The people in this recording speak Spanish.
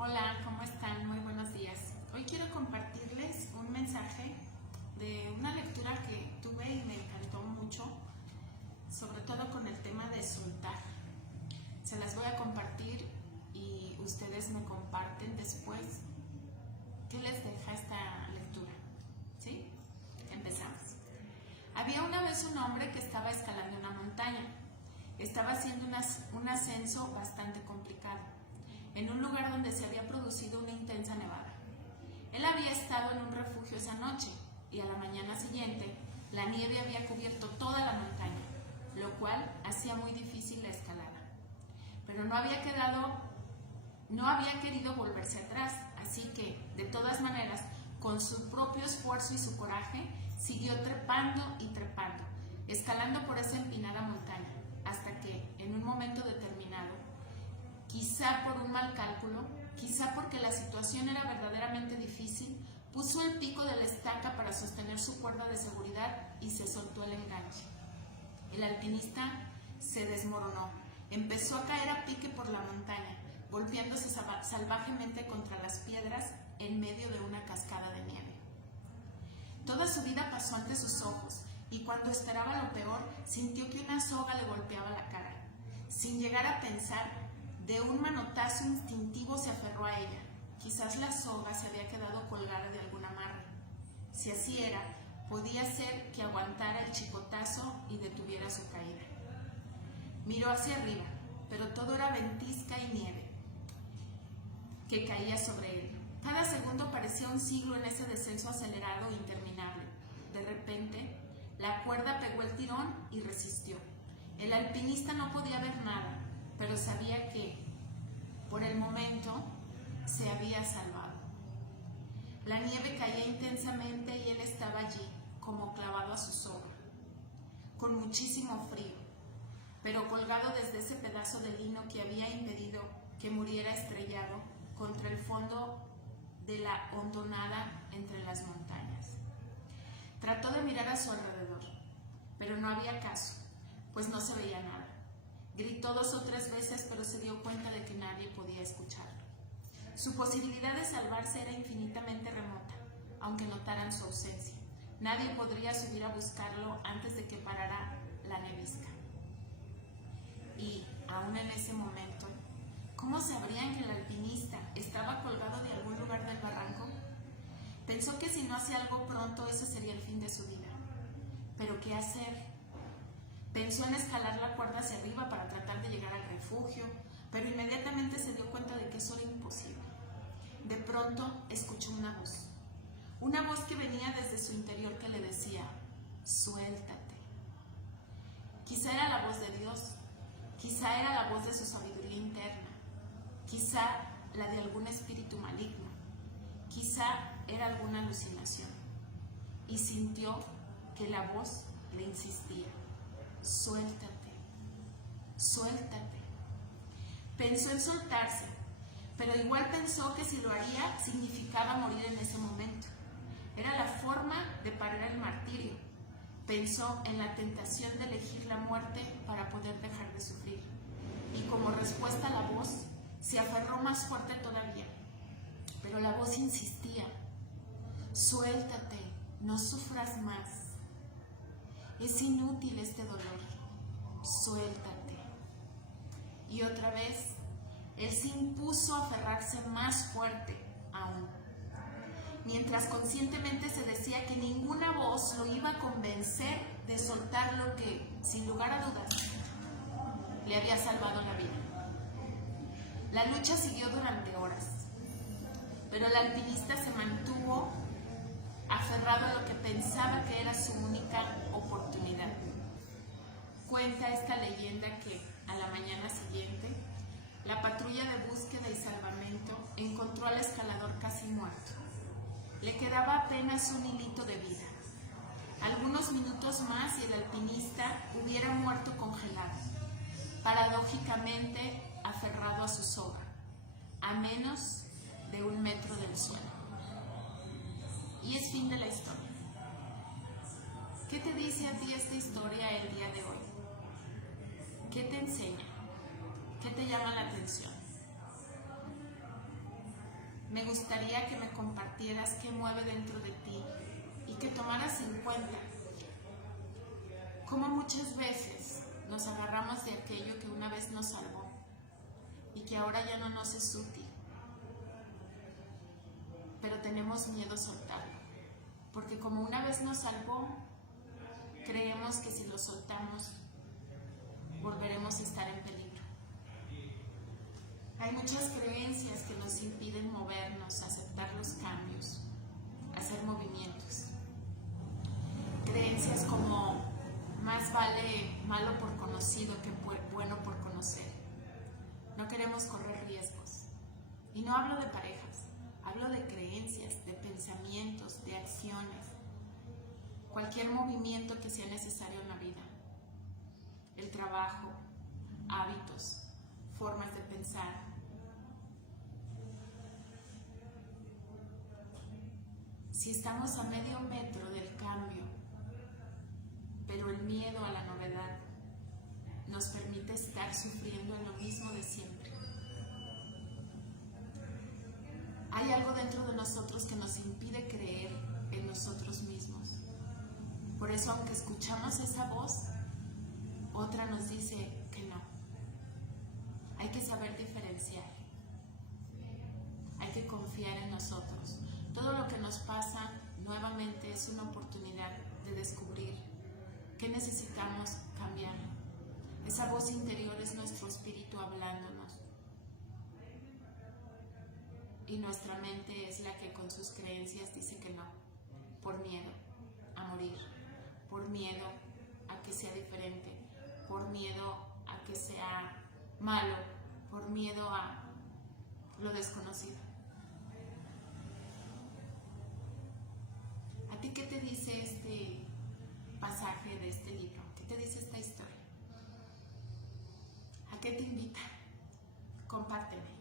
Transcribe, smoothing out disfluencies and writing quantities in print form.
Hola, ¿cómo están? Muy buenos días. Hoy quiero compartirles un mensaje de una lectura que tuve y me encantó mucho, sobre todo con el tema de soltar. Se las voy a compartir y ustedes me comparten después qué les deja esta lectura. ¿Sí? Empezamos. Había una vez un hombre que estaba escalando una montaña. Estaba haciendo un ascenso bastante complicado, en un lugar donde se había producido una intensa nevada. Él había estado en un refugio esa noche y a la mañana siguiente la nieve había cubierto toda la montaña, lo cual hacía muy difícil la escalada. Pero no había querido volverse atrás, así que, de todas maneras, con su propio esfuerzo y su coraje, siguió trepando y trepando, escalando por esa empinada montaña, hasta que, en un momento determinado, quizá por un mal cálculo, quizá porque la situación era verdaderamente difícil, puso el pico de la estaca para sostener su cuerda de seguridad y se soltó el enganche. El alpinista se desmoronó, empezó a caer a pique por la montaña, golpeándose salvajemente contra las piedras en medio de una cascada de nieve. Toda su vida pasó ante sus ojos y cuando esperaba lo peor, sintió que una soga le golpeaba la cara. Sin llegar a pensar, de un manotazo instintivo se aferró a ella. Quizás la soga se había quedado colgada de algún amarre. Si así era, podía ser que aguantara el chicotazo y detuviera su caída. Miró hacia arriba, pero todo era ventisca y nieve que caía sobre él. Cada segundo parecía un siglo en ese descenso acelerado e interminable. De repente, la cuerda pegó el tirón y resistió. El alpinista no podía ver nada, pero sabía que, por el momento, se había salvado. La nieve caía intensamente y él estaba allí, como clavado a su soga, con muchísimo frío, pero colgado desde ese pedazo de lino que había impedido que muriera estrellado contra el fondo de la hondonada entre las montañas. Trató de mirar a su alrededor, pero no había caso, pues no se veía nada. Gritó 2 o 3 veces, pero se dio cuenta de que nadie podía escucharlo. Su posibilidad de salvarse era infinitamente remota, aunque notaran su ausencia. Nadie podría subir a buscarlo antes de que parara la nevisca. Y, aún en ese momento, ¿cómo sabrían que el alpinista estaba colgado de algún lugar del barranco? Pensó que si no hacía algo pronto, ese sería el fin de su vida. ¿Pero qué hacer? Pensó en escalar la cuerda hacia arriba para tratar de llegar al refugio, pero inmediatamente se dio cuenta de que eso era imposible. De pronto escuchó una voz que venía desde su interior que le decía: suéltate. Quizá era la voz de Dios, quizá era la voz de su sabiduría interna, quizá la de algún espíritu maligno, quizá era alguna alucinación. Y sintió que la voz le insistía: suéltate, suéltate. Pensó en soltarse, pero igual pensó que si lo haría significaba morir en ese momento. Era la forma de parar el martirio. Pensó en la tentación de elegir la muerte para poder dejar de sufrir. Y como respuesta a la voz, se aferró más fuerte todavía. Pero la voz insistía: suéltate, no sufras más. Es inútil este dolor, suéltate. Y otra vez, él se impuso a aferrarse más fuerte aún, mientras conscientemente se decía que ninguna voz lo iba a convencer de soltar lo que, sin lugar a dudas, le había salvado la vida. La lucha siguió durante horas, pero el alpinista se mantuvo aferrado a lo que pensaba que era su única oportunidad. Cuenta esta leyenda que, a la mañana siguiente, la patrulla de búsqueda y salvamento encontró al escalador casi muerto. Le quedaba apenas un hilito de vida. Algunos minutos más y el alpinista hubiera muerto congelado, paradójicamente aferrado a su soga, a menos de 1 metro del suelo. Y es fin de la historia. ¿Qué te dice a ti esta historia el día de hoy? ¿Qué te enseña? ¿Qué te llama la atención? me gustaría que me compartieras qué mueve dentro de ti y que tomaras en cuenta cómo muchas veces nos agarramos de aquello que una vez nos salvó y que ahora ya no nos es útil, pero tenemos miedo a soltarlo, porque como una vez nos salvó, creemos que si lo soltamos volveremos a estar en peligro. Hay muchas creencias que nos impiden movernos, aceptar los cambios, hacer movimientos. Creencias como más vale malo por conocido que bueno por conocer. No queremos correr riesgos. Y no hablo de parejas, hablo de creencias, de pensamientos, de acciones. Cualquier movimiento que sea necesario en la vida. El trabajo, hábitos, formas de pensar. Si estamos a medio metro del cambio, pero el miedo a la novedad nos permite estar sufriendo en lo mismo de siempre. Hay algo dentro de nosotros que nos impide creer en nosotros mismos. Por eso, aunque escuchamos esa voz, otra nos dice que no. Hay que saber diferenciar. Hay que confiar en nosotros. Todo lo que nos pasa nuevamente es una oportunidad de descubrir qué necesitamos cambiar. Esa voz interior es nuestro espíritu hablándonos. Y nuestra mente es la que con sus creencias dice que no, por miedo a morir, por miedo a que sea diferente, por miedo a que sea malo, por miedo a lo desconocido. ¿A ti qué te dice este pasaje de este libro? ¿Qué te dice esta historia? ¿A qué te invita? Compárteme.